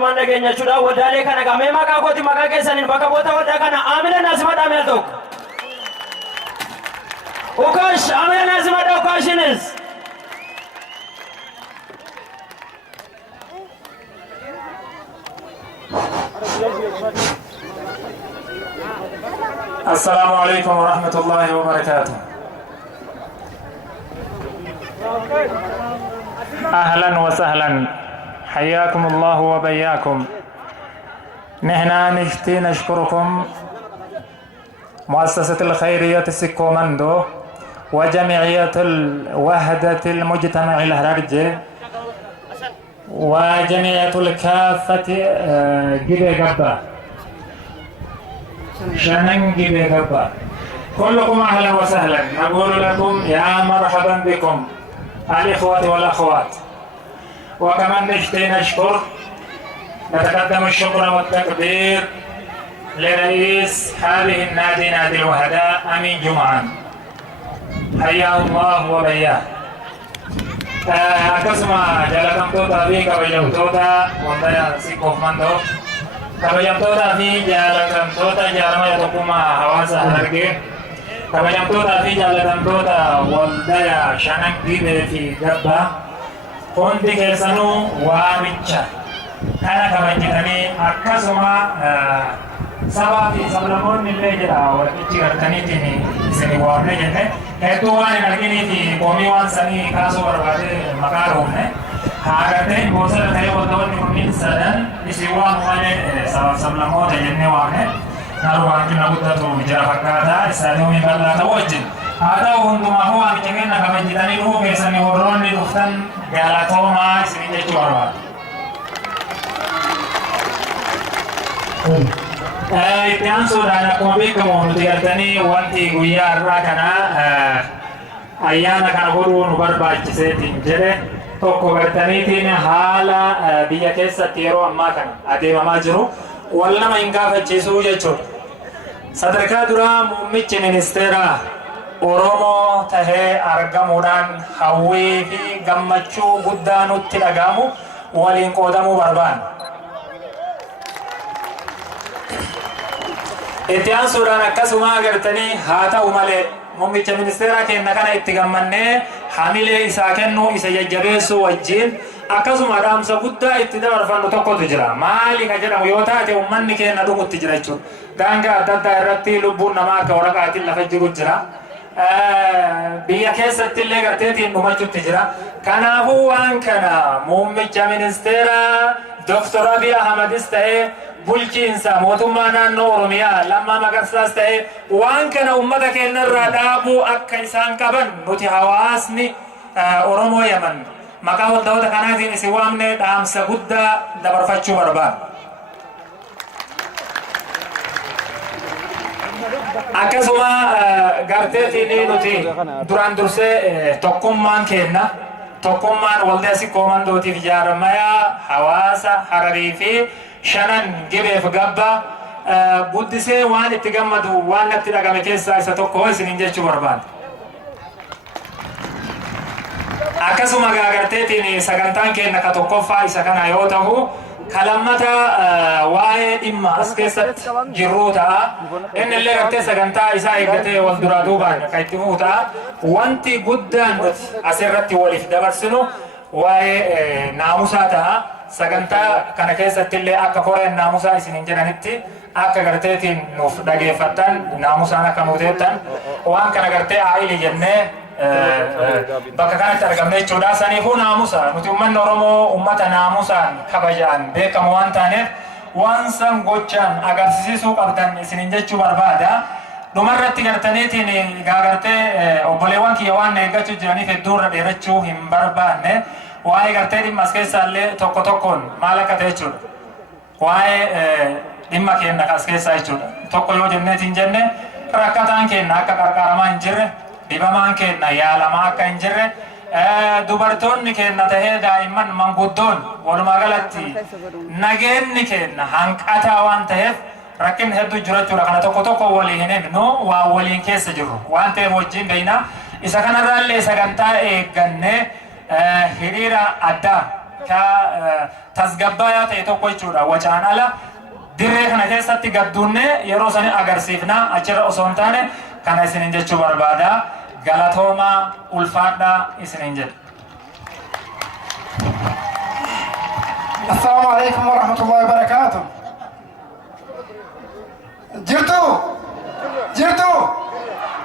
من نجينا شو ده ودالي كنا كمية ما كاكوتي ما كاكسنين بكابوتا ودا كنا آمين الناس ما تعمل توك وكاش آمين الناس ما توكاشينز السلام عليكم ورحمة الله وبركاته. أهلا وسهلا حياكم الله وبياكم. نحن نشكركم مؤسسة الخيرية السكومندو وجمعية الوحدة المجتمع الهرجي وجمعية الكافة جبه قبا شنن جبه قبا كلكم أهلا وسهلا. نقول لكم يا مرحبا بكم الإخوة والأخوات. وكمان نشكر نتقدم الشكر والتقدير لرئيس هذه النادي نادي الوحدة أمين جمعان حياه الله وبياه. أكسما جالكمتوتا في كبيرتوتا وندايا سيكوف مندو كبيرتوتا في جالكمتوتا جارما يتوكما حواسا هرقي كبيرتوتا في جالكمتوتا وندايا شانك ديبه في جبا كنت كيسانو وامنشا كان كبيرتني أكسما سبا في سبلمون اللي جرا وإتي غرتني تيني سني وارني جنة هتوان نرجعني في قوميوان سني كاسو بربادي مكارونه هارته بوسر ثاني وطن نكمل سدن نسيوان وانه سبلمون جنة وانه نروان كنا بودا تو بجرا فكادا سادو من بلا توجن هذا وندم هو أن كنا كبيرتني هو بيسني ورون لدفتن جالاتوما سني جواروا Ittihan suudhaan akkuma beekamu nuti galtanii wanti guyyaa irraa kana ayyaana kana godhuu nu barbaachiseetiin jedhe tokko galtaniitiin haala biyya keessatti yeroo ammaa kana adeemamaa jiru wal nama hin gaafachiisuu jechuudha. Sadarkaa duraa muummichi ministeera Oromoo tahee argamuudhaan hawwii fi gammachuu guddaa nutti dhagahamu waliin qoodamuu barbaanna. Ittihan suudhaan akkasuma agartanii haa ta'u malee muummicha ministeera keenya kana itti gammannee hamilee isaa kennuu isa jajjabeessuu wajjin akkasuma dhaamsa guddaa itti dabarfannu tokkotu jira. Maali ka jedhamu yoo taate uummanni keenya dhumutti jira jechuudha. Daangaa adda addaa irratti lubbuun namaa akka waraqaatiin lafa jiru jira. Biyya keessatti illee garteetiin dhumachuutti jira. Kanaafuu waan kana muummicha ministeera Dr. Abiy Ahmedis ta'ee bulchiinsa mootummaa naannoo Oromiyaa Lammaa Magarsaas ta'ee waan kana uummata keenya irraa dhaabuu akka isaan qaban nuti hawaasni Oromoo Yaman maqaa waldaawwata kanaatiin isin waamne dhaamsa guddaa dabarfachuu barbaada. Akkasuma garteetiin nuti duraan dursee tokkummaan kenna. Tokkummaan waldaa Sikkoomandootiif ijaaramayaa hawaasa Hararii fi shanan gibeef gabba guddisee waan itti gammadu waan natti dhagame keessaa isa tokko isiniin jechuu barbaada. Akkasuma gaagarteetiin sagantaan keenya ka tokkoffaa isa kana yoo ta'u kalammata waa'ee dhimma as keessatti jirruu ta'a. Inni illee gartee sagantaa isaa eeggatee wal duraa duubaan kan itti fufu ta'a. Wanti guddaan nuti asirratti waliif dabarsinu waa'ee naamusaa ta'a. Sagantaa kana keessatti illee akka koreen naamusaa isiniin jedhanitti akka garteetiin nuuf dhageeffattan naamusaan akka nuuteettan waan kana gartee haa'ili jennee bakka kanatti argamne jechuudha. Saniifuu naamusa nuti uummanni Oromoo uummata naamusaan kabajaan beekamu waan taaneef waan san gochaan agarsiisuu qabdan isiniin jechuu barbaada. Dhumarratti gartaniitiin gaagartee obboleewwan kiyya waan eeggachuu jiraniif hedduurra dheerachuu hin barbaanne. Waa'ee gartee dhimma as keessaa illee tokko tokkoon maal akka ta'e jechuudha. Waa'ee dhimma keenya as keessaa jechuudha. Tokko yoo jenneetiin jenne rakkataan keenya akka qarqaramaa hin jirre, dhibamaan keenya yaalamaa akka hin jirre, dubartoonni keenya tahee daa'imman manguddoon walumaa galatti nageenni keenya hanqataa waan ta'eef rakkin hedduu jira jechuudha. Kana tokko tokko walii hin eegnu waan waliin keessa jirru waan ta'eef wajjin beekna. Isa kanarraallee sagantaa eeggannee hiriira addaa ka tasgabbaa'aa ta'e tokko jechuudha. Wacaan ala dirree kana keessatti gadduunne yeroo sani agarsiifna achirra osoo hin taane kana isinin jechuu barbaada. Galatoomaa ulfaadhaa isinin jedha. السلام عليكم ورحمة الله وبركاته. جرتو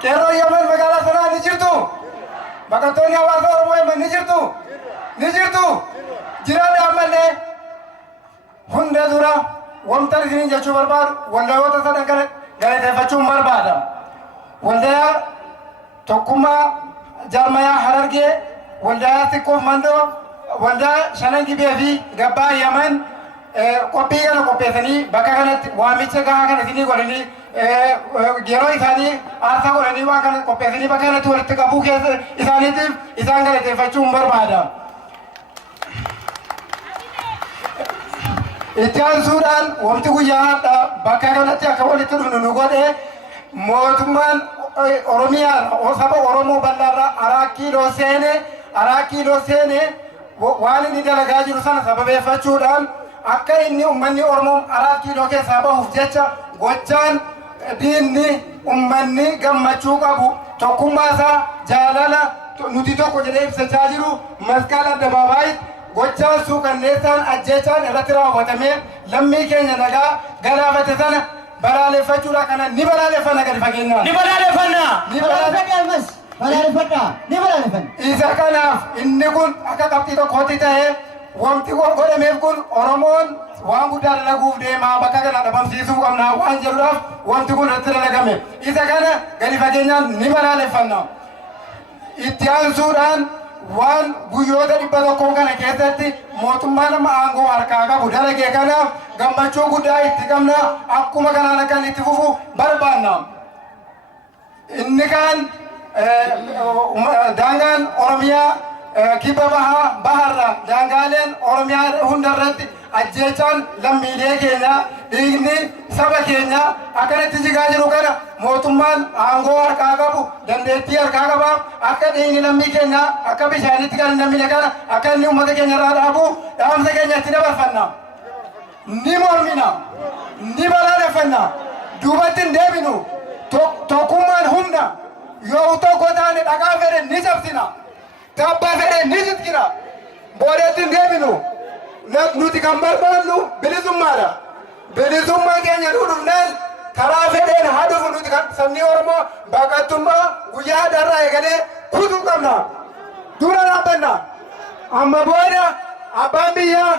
كيرو يوم المقالة سنة نجرتو بقتوني أواصل رموي من نجرتو جراد عمله هند دورا ومتر سنين جشو برباد ولا هو تصدق كله قال تفتشون بربادا ولا تكوما جرمايا حررجة ولا تكوف مندو ولا شننجي بيفي قبا يمن kopi seni bakakanat wamicha kahakan sini golani gero isani arsa golani wakan kopi seni bakakanat walit kabu ke isani tu isan kale te facum berbada Itian Sudan waktu gua bakakanat ya kau itu nunugode motuman Oromia osaba Oromo bandara araki dosene wali ni dalaga jurusan sababe facudan akka inni ummanni Oromoo araatti dhokee sabahuuf jecha gochaan diinni ummanni gammachuu qabu tokkummaa isaa jaalala nuti tokko jedhee ibsachaa jiru masqala addabaabaayit gochaan suukanneessaan ajjeechaan irratti raawwatamee lammii keenya nagaa galaafate sana balaaleffachuudha kana ni balaaleffanna gadi fageenyaan. Ni balaaleffanna. Isa kanaaf inni kun akka qabxii tokkotti ta'ee wanti godhameef kun Oromoon waan guddaa dalaguuf deemaa bakka kana dhabamsiisuu qabna waan jedhuudhaaf wanti kun irratti dalagame. Isa kana gadi fageenyaan ni balaaleffanna. Itti aansuudhaan waan guyyoota 100 kana keessatti mootummaa nama aangoo harkaa qabu dalagee kanaaf gammachuu guddaa itti qabna akkuma kanaan akka itti fufu barbaanna. Inni kaan daangaan Oromiyaa kibba baharra daangaaleen Oromiyaa hundarratti ajjeechaan lammiilee keenya dhiigni saba keenya akkanatti jigaa jiru kana mootummaan aangoo harkaa qabu dandeettii harkaa qaba akka dhiigni lammii keenya akka bishaanitti kan namni kana akka inni uummata keenya irraa dhaabu dhaamsa keenya itti dabarfanna ni mormina ni balaaleffanna duubatti hin deebinu tokkummaan humna yoo tokko taane dhagaa fedhe ni cabsina tabba fedhe ni jitkina boodeetti hin deebinu nuti kan barbaannu bilisummaadha bilisummaa keenya nu dhufnaan karaa fedheen haa dhufu nuti kan sabni Oromoo baqattummaa guyyaa darraa eegalee kutuu qabna dura dhaabbanna amma booda abbaan biyyaa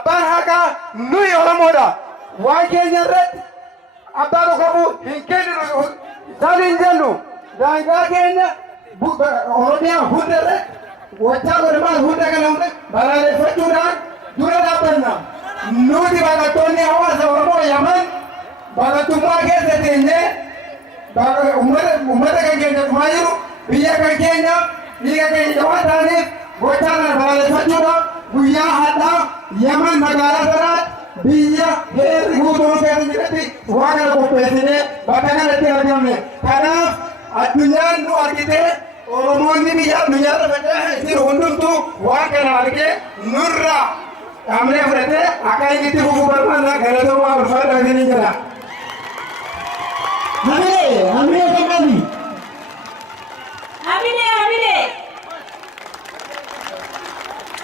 abbaan haqaa nuyi Oromoodha waan keenya irratti abbaan dhugamu hin kenninu isaan hin jennu daangaa keenya Oromiyaa hunda irratti wachaa godhamaa hunda kana hunda balaaleffachuudhaan dura dhaabbanna nuti baqattoonni hawaasa Oromoo Yaman baqattummaa keessa teenyee uummata kan keenya dhumaa jiru biyya kan keenya dhiiga keenya waan taaneef gochaa kana balaaleffachuudhaaf guyyaa har'aa Yaman magaalaa sanaatti biyya heerri guutuu keessa jirutti waan kana qopheessinee bakka kanatti argamne kanaaf addunyaan nu argitee Oromoonni biyya addunyaarra faca'ee jiru hundumtuu waan kana argee nurraa amlee fudhatee akka inni itti fufuu barbaanna galatoomaa ulfaadhaa isinii jira. Hamile kanabi. Hamile.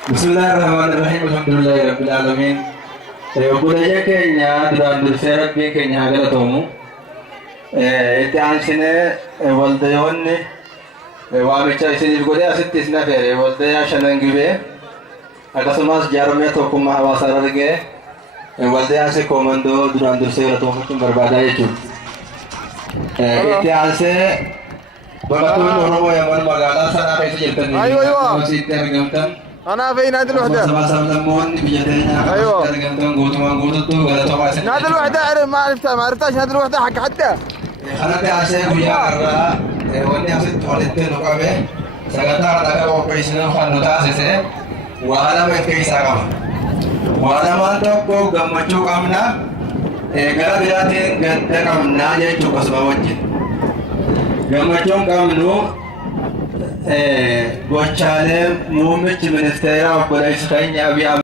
Bismillahirrahmanirrahim. Alhamdulillahirabbil alamin. Obboleeyyan keenya duraan dursee rabbiin keenya haa galatoomu. Itti aansinee waldayoonni waamicha isiniif godhee asitti isin affeere waldayaa shanan gibee akkasumas jaarmee tokkummaa hawaasaa argee waldayaan si koomandoo duraan dursee galatoomachuun barbaadaa jechuudha. Itti aansee baqattoonni Oromoo Yaman magaalaa sanaa keessa jirtanii akkasitti argamtan أنا في نادي الوحدة. أيوه. نادي الوحدة أعرف ما عرفتش نادي الوحدة حق حتى. أنا تعرف ويا كرا وني أصير تولدت نقابة سكتا هذا كم أوبريشن خان نتاسسه وأنا ما كيس أكمل وأنا ما تبغى جمعتو كامنا كلا بياتين كنت كامنا جاي تبغى سباوجي جمعتو كامنو gochaalee muummichi ministeeraa obboleessi keenya Abiy